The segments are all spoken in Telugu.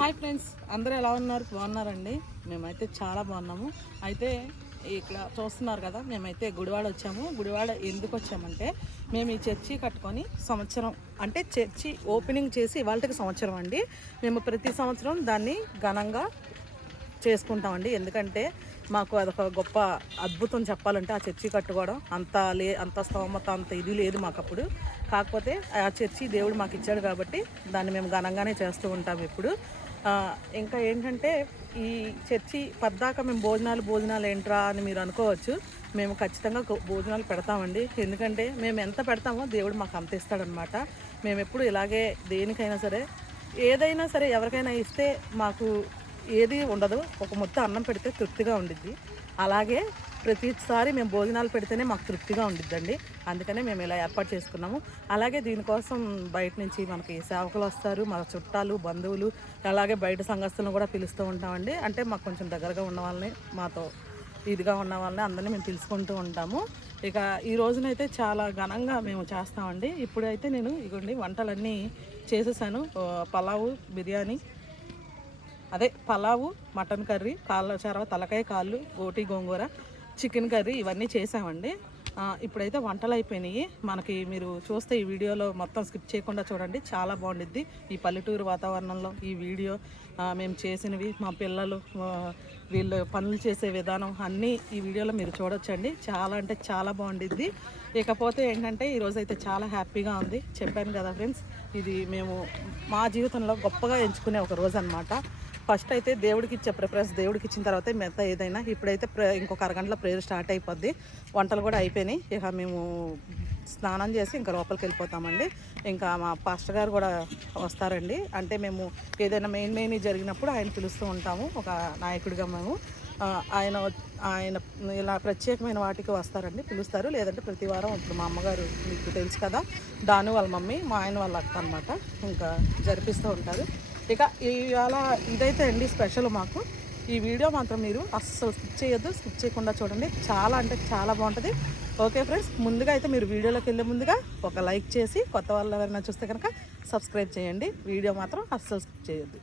హాయ్ ఫ్రెండ్స్ అందరూ ఎలా ఉన్నారు? బాగున్నారండి? మేమైతే చాలా బాగున్నాము. అయితే ఇక్కడ చూస్తున్నారు కదా మేమైతే గుడివాడ వచ్చాము. గుడివాడ ఎందుకు వచ్చామంటే మేము ఈ చర్చి కట్టుకొని సంవత్సరం అంటే చర్చి ఓపెనింగ్ చేసి ఇవాళకి సంవత్సరం అండి. మేము ప్రతి సంవత్సరం దాన్ని ఘనంగా చేసుకుంటామండి. ఎందుకంటే మాకు అదొక గొప్ప అద్భుతం చెప్పాలంటే ఆ చర్చి కట్టుకోవడం. అంత లే అంత స్తోమత అంత ఇది లేదు మాకు అప్పుడు కాకపోతే ఆ చర్చి దేవుడు మాకు ఇచ్చాడు కాబట్టి దాన్ని మేము ఘనంగానే చేస్తూ ఉంటాం ఇప్పుడు. ఇంకా ఏంటంటే ఈ చర్చి పద్దాక మేము భోజనాలు భోజనాలు ఏంట్రా అని మీరు అనుకోవచ్చు. మేము ఖచ్చితంగా భోజనాలు పెడతామండి. ఎందుకంటే మేము ఎంత పెడతామో దేవుడు మాకు అంత ఇస్తాడనమాట మేము ఎప్పుడు ఇలాగే దేనికైనా సరే ఏదైనా సరే ఎవరికైనా ఇస్తే మాకు ఏది ఉండదు. ఒక మొత్తం అన్నం పెడితే తృప్తిగా ఉండిద్ది. అలాగే ప్రతిసారి మేము భోజనాలు పెడితేనే మాకు తృప్తిగా ఉండిద్దండి. అందుకనే మేము ఇలా ఏర్పాటు చేసుకున్నాము. అలాగే దీనికోసం బయట నుంచి మనకి సేవకులు వస్తారు. మా చుట్టాలు బంధువులు అలాగే బయట సంఘస్థులను కూడా పిలుస్తూ ఉంటామండి. అంటే మాకు కొంచెం దగ్గరగా ఉన్న వాళ్ళని మాతో ఇదిగా ఉన్న వాళ్ళని అందరినీ మేము పిలుచుకుంటూ ఉంటాము. ఇక ఈ రోజునైతే చాలా ఘనంగా మేము చేస్తామండి. ఇప్పుడైతే నేను ఇగోండి వంటలన్నీ చేసేసాను. పలావు బిర్యానీ అదే పలావు మటన్ కర్రీ కాళ్ళ చరవ తలకాయ కాళ్ళు గోటి గోంగూర చికెన్ కర్రీ ఇవన్నీ చేసామండి. ఇప్పుడైతే వంటలు అయిపోయినాయి. మనకి మీరు చూస్తే ఈ వీడియోలో మొత్తం స్కిప్ చేయకుండా చూడండి. చాలా బాగుండిద్ది. ఈ పల్లెటూరు వాతావరణంలో ఈ వీడియో మేము చేసినవి మా పిల్లలు వీళ్ళు పనులు చేసే విధానం అన్నీ ఈ వీడియోలో మీరు చూడొచ్చండి. చాలా అంటే చాలా బాగుండిద్ది. ఇకపోతే ఏంటంటే ఈరోజు అయితే చాలా హ్యాపీగా ఉంది. చెప్పాను కదా ఫ్రెండ్స్ ఇది మేము మా జీవితంలో గొప్పగా ఎంచుకునే ఒక రోజు అనమాట ఫస్ట్ అయితే దేవుడికి ఇచ్చే ప్రిఫరెన్స్ దేవుడికి ఇచ్చిన తర్వాత మిగతా ఏదైనా. ఇప్పుడైతే ప్రే ఇంకొక అరగంటలో ప్రేయర్ స్టార్ట్ అయిపోద్ది. వంటలు కూడా అయిపోయినాయి. ఇక మేము స్నానం చేసి ఇంకా లోపలికి వెళ్ళిపోతామండి. ఇంకా మా పాస్టర్ గారు కూడా వస్తారండి. అంటే మేము ఏదైనా మెయిన్ మెయిన్ జరిగినప్పుడు ఆయన పిలుస్తూ ఉంటాము. ఒక నాయకుడిగా మేము. ఆయన ఆయన ఇలా ప్రత్యేకమైన వాటికి వస్తారండి. పిలుస్తారు. లేదంటే ప్రతి వారం ఇప్పుడు మా అమ్మగారు మీకు తెలుసు కదా దాని వాళ్ళ మమ్మీ మా ఆయన వాళ్ళ అక్క అనమాట ఇంకా జరిపిస్తూ ఉంటారు. ఇక ఇవాళ ఇదైతే అండి స్పెషల్ మాకు. ఈ వీడియో మాత్రం మీరు అస్సలు స్కిప్ చేయొద్దు స్కిప్ చేయకుండా చూడండి. చాలా అంటే చాలా బాగుంటుంది. ఓకే ఫ్రెండ్స్ ముందుగా అయితే మీరు వీడియోలోకి వెళ్ళే ముందుగా ఒక లైక్ చేసి కొత్త వాళ్ళు ఎవరైనా చూస్తే కనుక సబ్స్క్రైబ్ చేయండి. వీడియో మాత్రం అస్సలు స్కిప్ చేయొద్దు.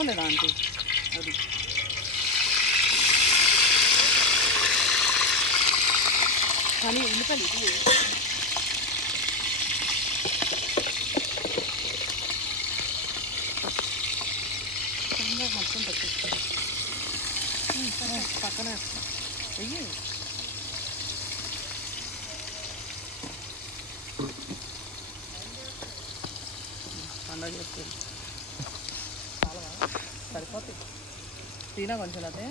అది పెట్టాం లేదా ఆంటీ అది కానీ ఉల్లిపల్లి ఇది చిన్నగా మొత్తం పెట్టేస్తాను పక్కన వేస్తాను వెయ్యి పండగ చేస్తుంది చాలా సరిపోతుంది తినా కొంచెం అదే?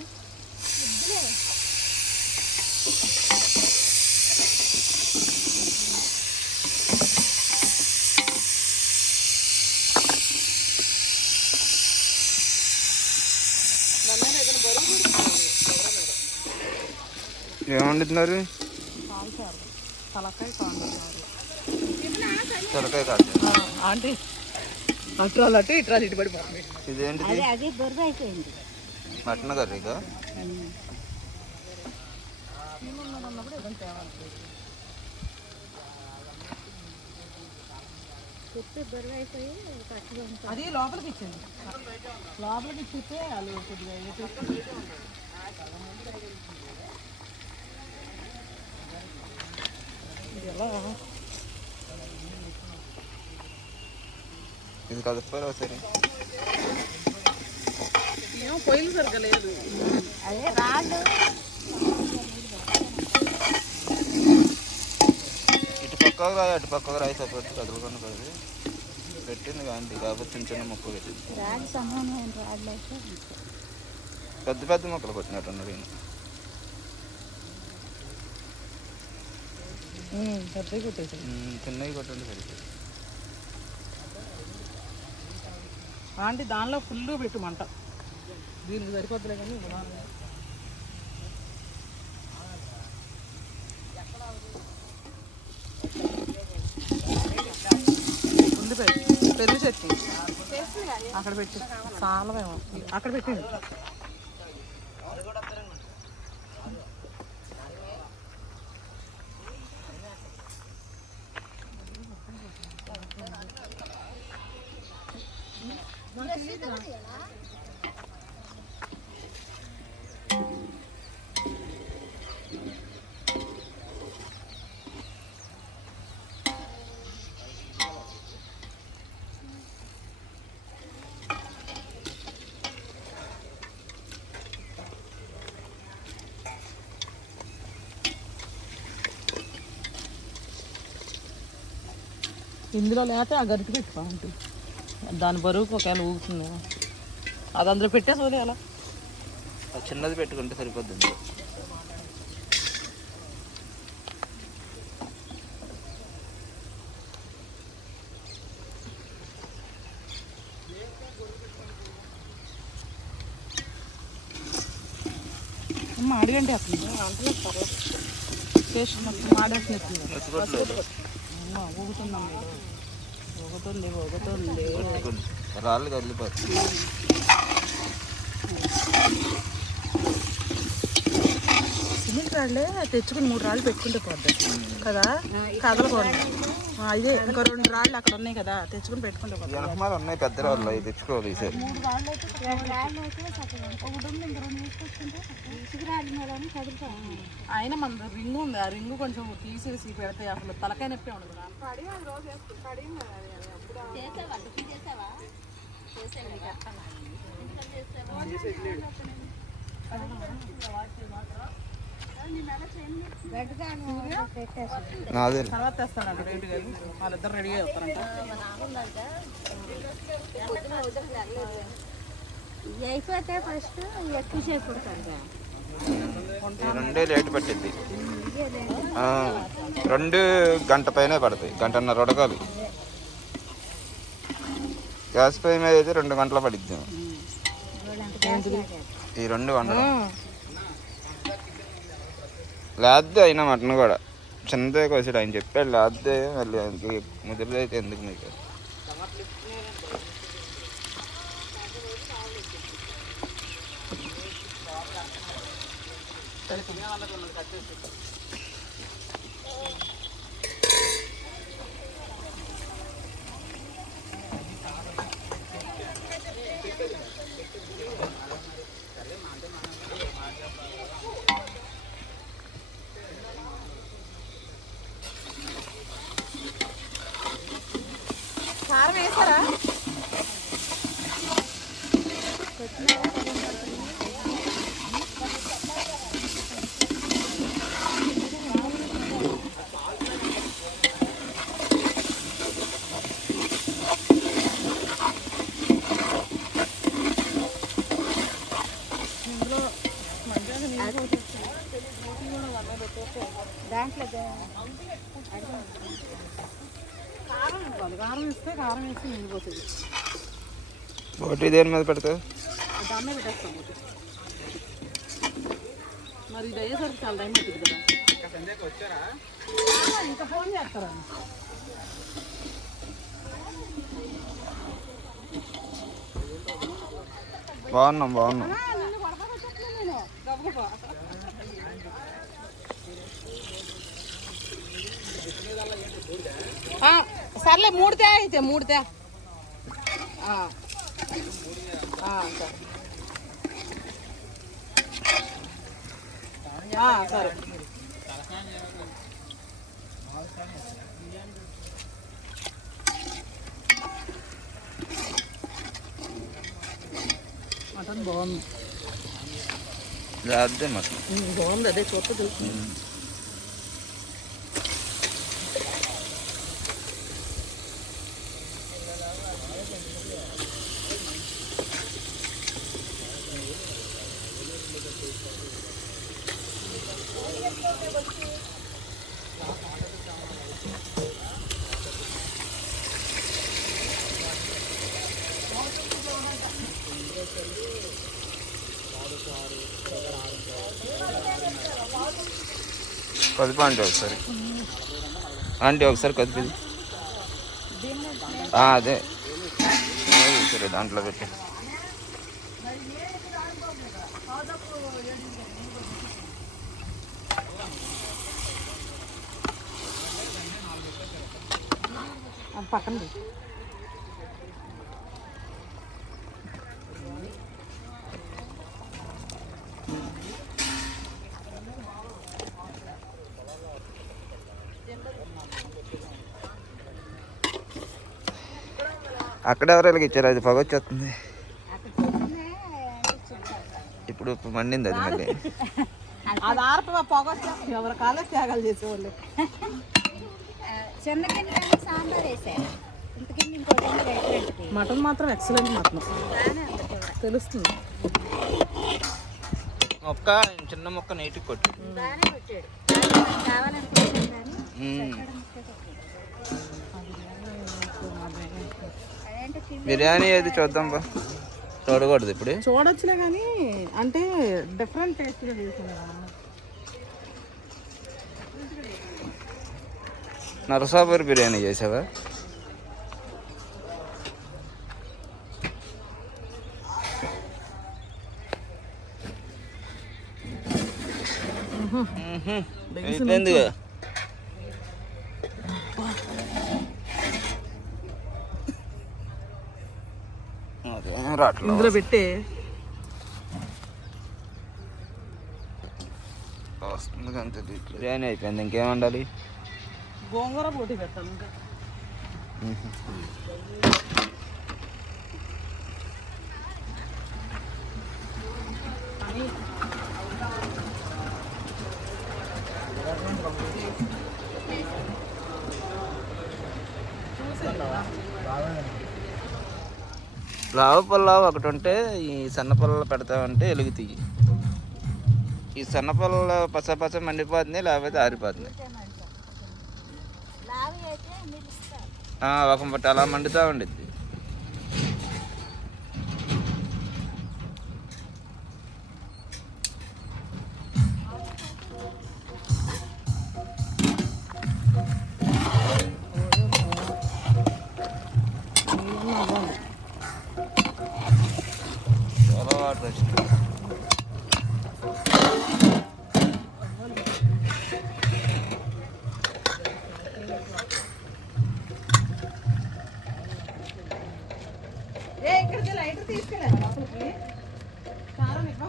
నన్ను ఏదైనా బరువు ఏం వండుతున్నారు కాల్ సార్ తలకాయ కాదు. ఆంటీ. అటు అటు ఇటు ఇటు పడిపోతుంది ఇదేంటిది? అది అయిపోయింది. మటన్ కర్రీగా అది లోపలికి ఇచ్చింది లోపలికి ఇచ్చితే వాళ్ళు కొద్దిగా ఇది ఎలా? ఇది కలుపుకోరు ఏమో పొయ్యిలు సరిగ్గా లేదు. అదే రాళ్ళు. ఇటు పక్కకు రాయి అటు పక్కకు రాయి సపరేట్ కదలకుండా కది పెట్టింది కానీ కాకపోతే చిన్న చిన్న మొక్క పెట్టింది. పెద్ద పెద్ద మొక్కలు కొట్టినట్టున్నాడు ఈయన కొట్టేసి చిన్నవి కొట్టండి ఆంటీ దానిలో ఫుల్ పెట్టుమంట దీనికి సరిపోద్దులే కానీ పెట్టి పెరుగు చట్నీ అక్కడ పెట్టి. చాలా అక్కడ పెట్టండి ఇందులో లేకపోతే ఆ గరిటె పెట్టుకో దాని బరువుకి ఒకవేళ ఊగుతుంది? అది అందులో పెట్టేసి ఆ చిన్నది పెట్టుకుంటే సరిపోద్ది ఇందులో. అమ్మ అడిగండి అసలు అంటే మొత్తం మాడేసినట్టుంది ఊగుతుంది ఊగుతుంది పెట్టుకోండి రాళ్ళు కదిలిపోతుంది సిమెంట్ రాళ్ళే తెచ్చుకుని మూడు రాళ్ళు పెట్టుకుంటే పోద్ది. కదా? కదలకూడదు ఇదే ఇంకా రెండు రాళ్ళు అక్కడ ఉన్నాయి కదా తెచ్చుకుని పెట్టుకుంటే వెనకమాల ఉన్నాయి పెద్ద రాళ్ళు అవి తెచ్చుకోవాలి ఈసారి అయినా మన రింగ్ ఉంది ఆ రింగ్ కొంచెం తీసేసి పెడితే అసలు తలకాయ నొప్పి ఉండదు పెట్టేసి నాదే. తర్వాత తెస్తాడంట రేటు గారు వాళ్ళిద్దరు రెడీ అవుతారంట ఇవి అయిపోతే ఫస్ట్ ఎక్కువసేపు పుడతారు ఈ రెండే లేట్ పట్టింది రెండు గంట పైనే పడతాయి. గంటన్నర ఉడకాలి గ్యాస్ పై మీద అయితే రెండు గంటలు పడిద్ది. ఈ రెండు వండడం లేద్దే అయినా మటన్ కూడా. చిన్నదే కోసాడు ఆయన చెప్పాడు లేద్దే మళ్ళీ ఆయనకి అయితే ఎందుకు మీకు కారం వేసారా బోటి కారం దేని మీద పెడతా మరి ఇది అయ్యేసరికి చాలా టైం కదా ఇంకా ఫోన్ చేస్తారా బాగున్నాం బాగున్నాం ఆ, సర్లే మూడుతే అయితే మూడుతే ఆ. ఆ, సరే ఆ, సరే మటన్ బాగుంది లేద్దే మటన్ బాగుంది అదే చూస్తే తెలుసు కదుపు ఆంటీ ఒకసారి. ఆంటీ ఒకసారి కదిపి అదే. సరే దాంట్లో పెట్టి. పక్కన అక్కడ ఎవరు ఇచ్చారు? అది పొగ వచ్చేస్తుంది. ఇప్పుడు మండింది అది మళ్ళీ. అది ఆర్ప పొగ వచ్చేస్తుంది. ఎవరి కాలే త్యాగాలు చేసేవాళ్ళు. చిన్న గిన్నె సాంబార్ వేసారు. మటన్ మాత్రం ఎక్సలెంట్ మటన్. తెలుస్తుంది. మొక్క చిన్న మొక్క నీటికి కొట్టాడు. నాకు కావాలనుకుంటున్నాను కానీ మ్మ్. ఇక్కడ ముక్క కొట్టాడు. అదేంటే తిమ్మి బిర్యానీ ఏది చూద్దాం బా. చూడకూడదు ఇప్పుడు. చూడొచ్చులే కానీ అంటే డిఫరెంట్ టేస్ట్గా చేసింది నరసాపూర్ బిర్యానీ చేసావా? అయిపోయింది అదేం రావట్లేదు ఇందులో పెట్టి బిర్యానీ అయిపోయింది ఇంకేం వండాలి గోంగూర పోటీ పెట్టాలి ఇంకా. లావు పుల్లావు ఒకటి ఉంటే ఈ సన్న పుల్లలు పెడతామంటే ఎలుగు తీయి ఈ సన్న పుల్లలు పచ్చ పచ్చ మండిపోతుంది లేకపోతే ఆరిపోతుంది. ఒక పట్టు అలా మండుతూ ఉండిద్ది. ఏ లైటర్ తీసుకెళ్ళాను లోపలికి కారం ఎక్కువ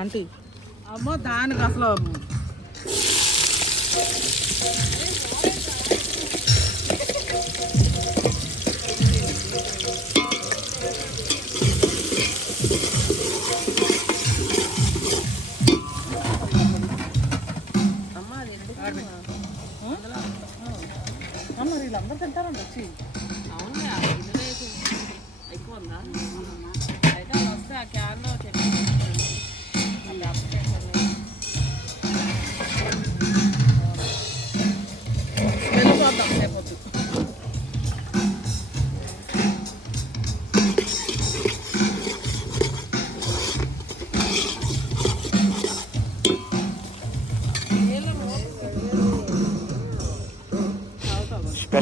ఆంటీ. అమ్మో దానికి అసలు అమ్మ వీళ్ళందరూ తింటారండి వచ్చి.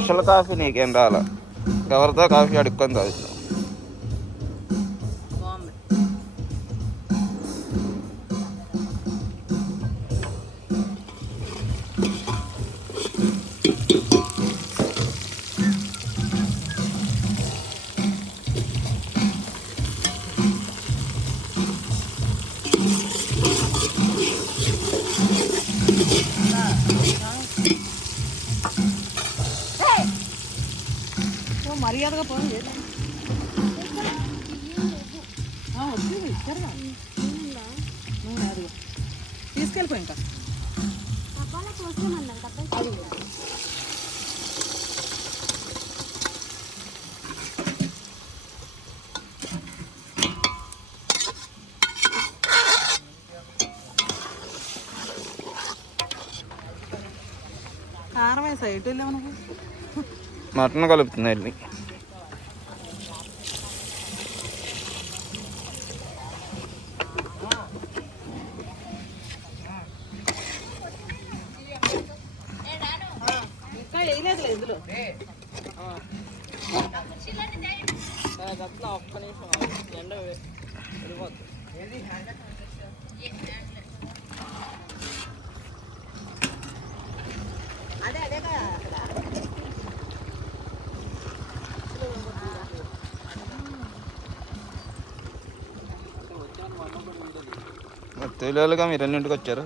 స్పెషల్ కాఫీ నీకేం రాలా? ఎవరితో కాఫీ అడుక్కొని తాగుతున్నావు? కారం వేసా ఎటు వెళ్ళావు నువ్వు? మటన్ కలుపుతుంది వెళ్ళి. పిల్లలుగా మీరు ఎన్నింటికి వచ్చారు?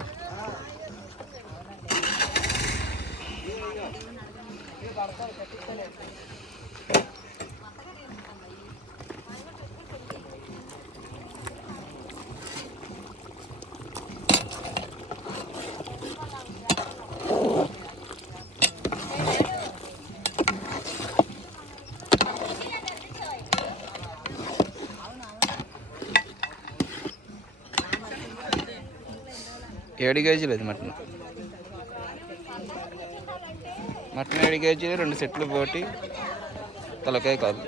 ఏడు కేజీలు అది మటన్. మటన్ ఏడు కేజీలు రెండు సెట్లు పోటీ. తలకాయ కాదు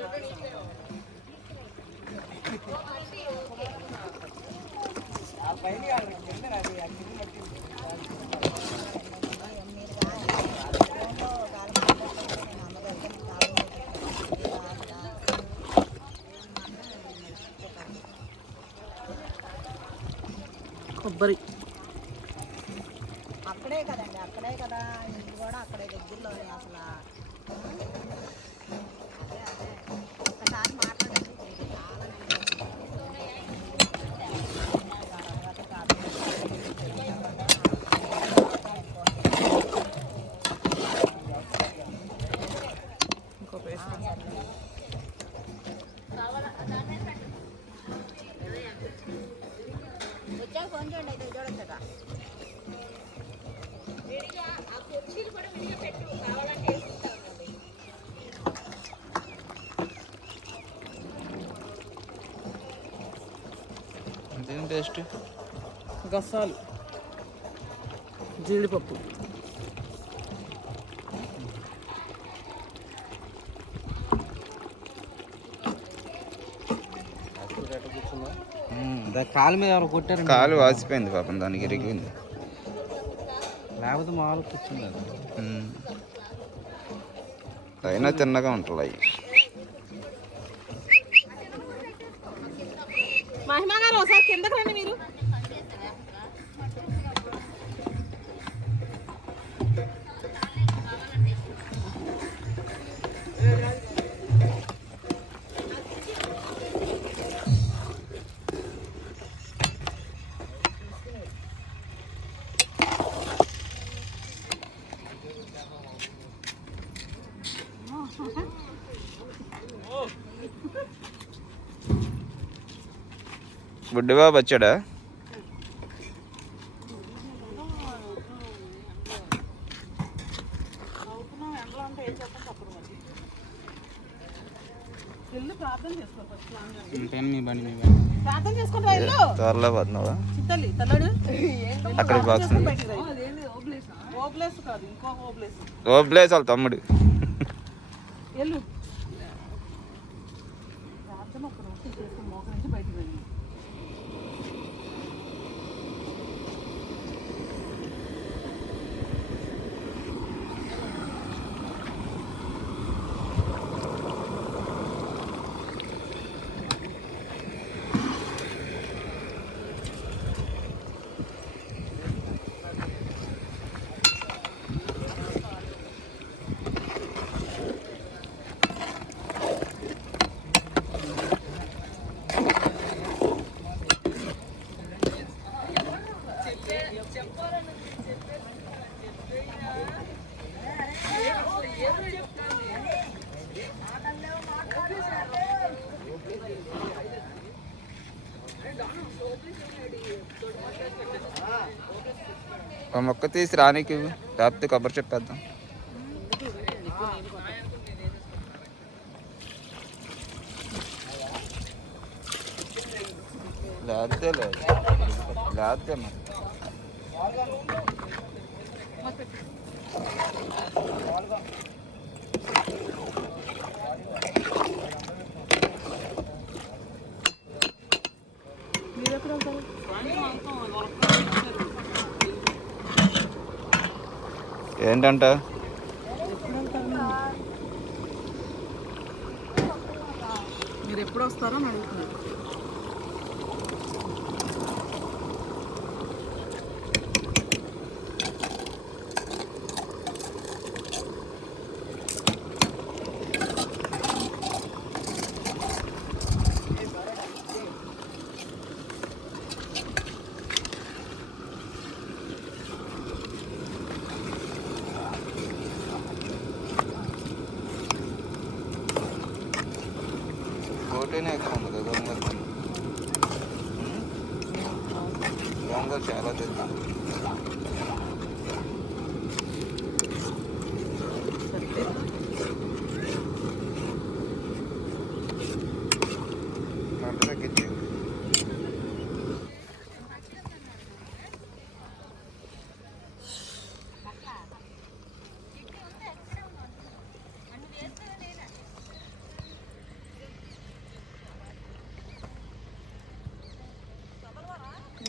కొబ్బరి అక్కడే కదండి అక్కడే కదా. ఇల్లు కూడా అక్కడే దగ్గరలోనే అసలు. అదే అదే. ఒక్కసారి మాట్లాడండి. చాలా టేస్ట్ గసాలు. జీడిపప్పు. కాలు మీద ఎవరు కొట్టారు కాలు వాసిపోయింది పాపం దానికి ఇరిగింది లేకపోతే మామూలు కూర్చున్నారు ఉమ్. అయినా తిన్నగా ఉంటుంది అవి మహిమా గారు ఒకసారి కిందకు రండి మీరు. ప్రార్థన చేసుకుంటా వెళ్ళు త్వరలో పోతున్నావా? అక్కడ బాక్స్ ఉంది. ఓబ్లేస్ కాదు ఇంకో ఓబ్లేస్ ఓ ప్లేస్ వాళ్ళ తమ్ముడు. मकती राानी रात कबर चपेद लाते लाते मैं ఏంటంట మీరు? మీరు ఎప్పుడు వస్తారో అని అడుగుతున్నారు పోటీనే ఎక్కువ ఉంది కదా గోంగూర కన్నా. గోంగూర చాలా తెలుసు సరే మంట తగ్గించి చెప్పేసింది గోంగూర.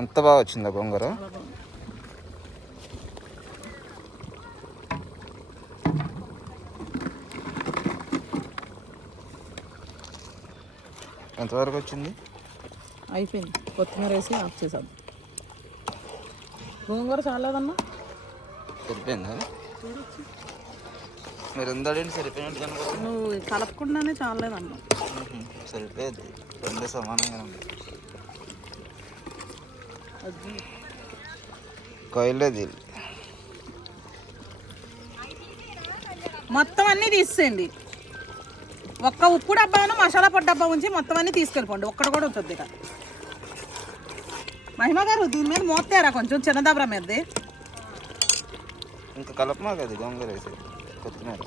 అంత బాగా వచ్చిందా గోంగూర? ఎంతవరకు వచ్చింది? అయిపోయింది. కొత్తిమీర వేసి ఆఫ్ చేసాం గోంగూర చాలేదన్నా? సరిపోయిందా? మీరు ఉందండి సరిపోయినట్టు కనుక నువ్వు కలపకుండానే చాలేదన్నా సరిపోయింది. రెండు సమానంగా ఉంది. కొయ్యలేదు మొత్తం అన్నీ తీసేయండి. ఒక్క ఉప్పు డబ్బాను మసాలా పొడి డబ్బా ఉంచి మొత్తం అన్నీ తీసుకెళ్ళిపోండి. ఒక్కడ కూడా ఉంటుంది ఇక. మహిమ గారు దీని మీద మోస్తారా కొంచెం చిన్న దబరా మీదది? ఇంకా కలపమా కదా గోంగూర వేసి కొత్తిమీర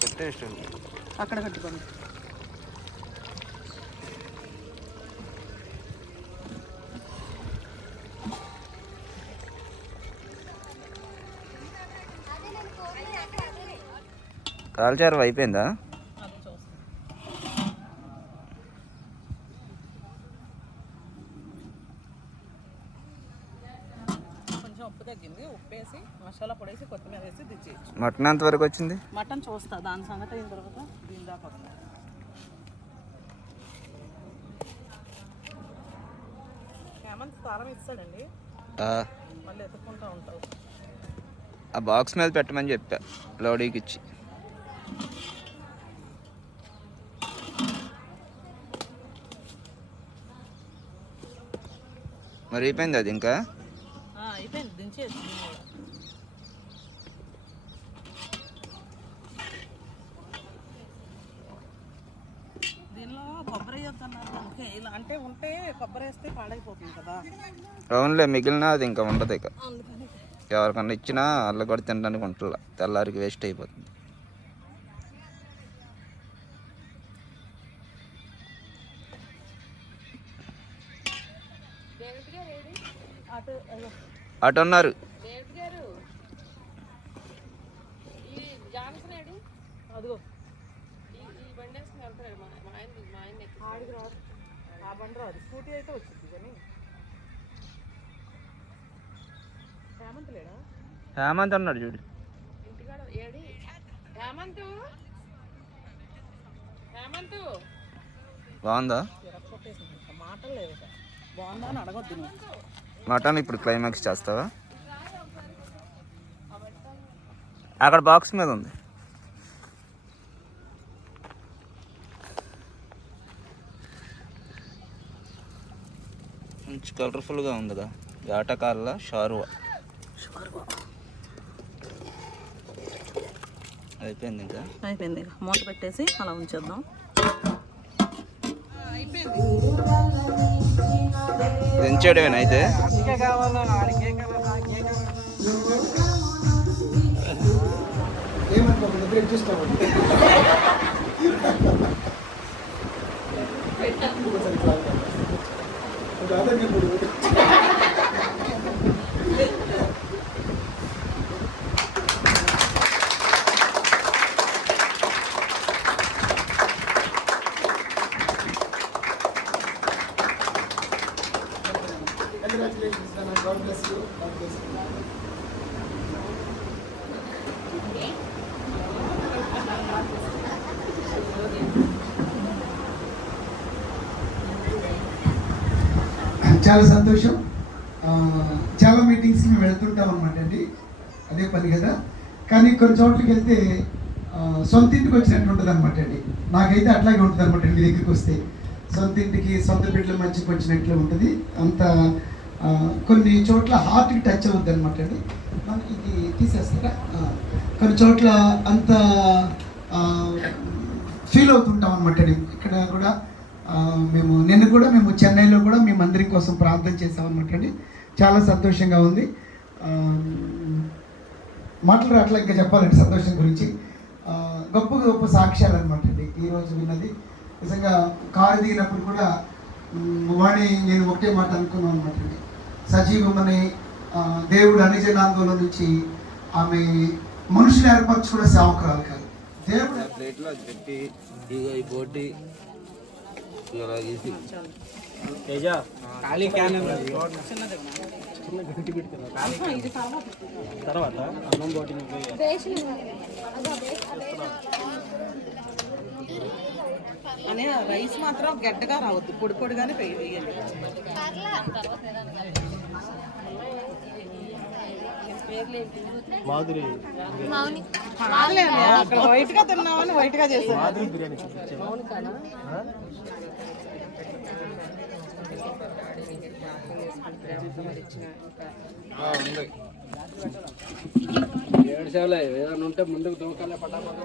పెట్టేసి అక్కడ కట్టుకోండి. కాల్చారు అయిపోయిందా కొంచెం ఉప్పు తగ్గింది ఉప్పు వేసి మసాలా పొడి వేసి కొత్తిమీర వేసి మటన్ ఎంతవరకు వచ్చింది? మటన్ చూస్తా దాని సంగతి అయిన తర్వాత దీని దాకా. హేమంత్ ఇస్తాడండి. ఆ, మళ్ళీ ఎత్తుకుంటా ఉంటావు. ఆ బాక్స్ మీద పెట్టమని చెప్పా లౌడీకి ఇచ్చి. మరి అయిపోయింది అది ఇంకా? ఆ, అయిపోయింది దించేది దీనిలో కొబ్బరి వేయొద్దన్నారు ఓకే ఇలా అంటే ఉంటే కొబ్బరి వేస్తే పాడైపోతుంది కదా. అవునులే మిగిలిన అది ఇంకా ఉండదు ఇక. ఎవరికన్నా ఇచ్చినా అల్ల కూడా తినడానికి ఉంటుందా తెల్లారికి వేస్ట్ అయిపోతుంది. అటు ఉన్నారు. అదిగో. ఆడికి రాదు ఆ బండి రాదు స్కూటీ అయితే వచ్చింది కానీ. హేమంత్ లేడా? హేమంత్ అన్నాడు చూడు. బాగుందా? కొట్టేసింది ఇంకా మాటలు లేవు. బాగుందా అని అడగొద్దు మటన్ ఇప్పుడు క్లైమాక్స్ చేస్తావా? అక్కడ బాక్స్ మీద ఉంది. మంచి కలర్ఫుల్గా ఉంది కదా. ఆటకాల షారువా. అయిపోయింది ఇంకా? అయిపోయింది ఇక. మూట పెట్టేసి అలా ఉంచేద్దాం. దించేయడమేనా అయితే? 来再给不留 చాలా సంతోషం. చాలా మీటింగ్స్ మేము వెళ్తుంటాం అనమాట అండి. అదే పని కదా. కానీ కొన్ని చోట్లకి వెళ్తే సొంత ఇంటికి వచ్చినట్టు ఉంటుంది అనమాట అండి. నాకైతే అట్లాగే ఉంటుంది అనమాట మీ దగ్గరికి వస్తే. సొంత ఇంటికి సొంత బిడ్డల మధ్యకి వచ్చినట్లు ఉంటుంది. అంత కొన్ని చోట్ల హార్ట్కి టచ్ అవుద్ది అనమాట అండి. మనకి ఇది తీసేస్తారా? కొన్ని చోట్ల అంత ఫీల్ అవుతుంటాం అనమాట అండి. ఇక్కడ కూడా మేము నిన్ను కూడా మేము చెన్నైలో కూడా మేము అందరి కోసం ప్రార్థన చేసామన్నమాట అండి. చాలా సంతోషంగా ఉంది. మాటలు అట్లా ఇంకా చెప్పాలండి సంతోషం గురించి. గొప్ప గొప్ప సాక్ష్యాలు అనమాట అండి. ఈరోజు విన్నది. నిజంగా కారు దిగినప్పుడు కూడా వాణి నేను ఒకటే మాట అనుకున్నాను అనమాట అండి. సజీవమని దేవుడు దేవుడు అనిజనాంగంలో నుంచి ఆమె మనుషులు ఏర్పరచుకున్న సేవకురాలు కాదు. దేవుడు ప్లేట్లో పెట్టి ఇక ఈ బోటి ఖాళీ క్యాన్ తర్వాత. అన్నం బోటి అని రైస్ మాత్రం గడ్డగా రావద్దు. పొడి పొడిగానే వేయాలి మాధురి. అక్కడ వైట్గా తిన్నామని వైట్గా చేసాను ఏడు సేవలు ఏదైనా ఉంటే ముందుకు దూకాలే పటాపట